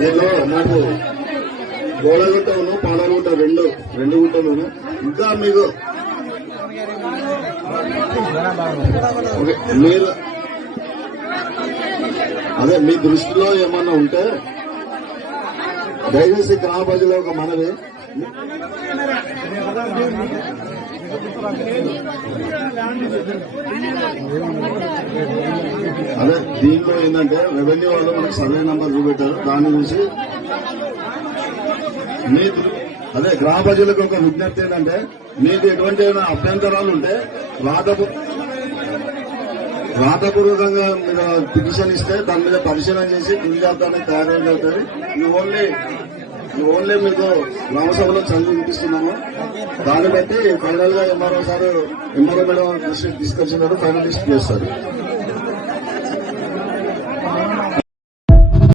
దీనిలో మాకు గోడగుట్టను పాలగుట్ట రెండు గుట్టలు ఇంకా మీకు మీరు అదే మీ దృష్టిలో ఏమన్నా ఉంటే దయచేసి గ్రామ ప్రజల ఒక మనవి అదే దీంట్లో ఏంటంటే రెవెన్యూ వాళ్ళు మనకు సర్వే నంబర్ చూపెట్టారు. దాని గురించి అదే గ్రామ ప్రజలకు ఒక విజ్ఞప్తి ఏంటంటే మీకు ఎటువంటి అభ్యంతరాలు ఉంటే రాతపూర్వకంగా మీరు పిటిషన్ ఇస్తే దాని మీద పరిశీలన చేసి తుది జాబితాన్ని తయారవుతుంది. ఓన్లీ మీకు గ్రామసభలో చదివి వినిపిస్తున్నాము. దాన్ని బట్టి ఫైనల్ గా ఎంఆర్ఓ మేడం దృష్టికి తీసుకొచ్చినారు, ఫైనల్ లిస్ట్ చేస్తారు.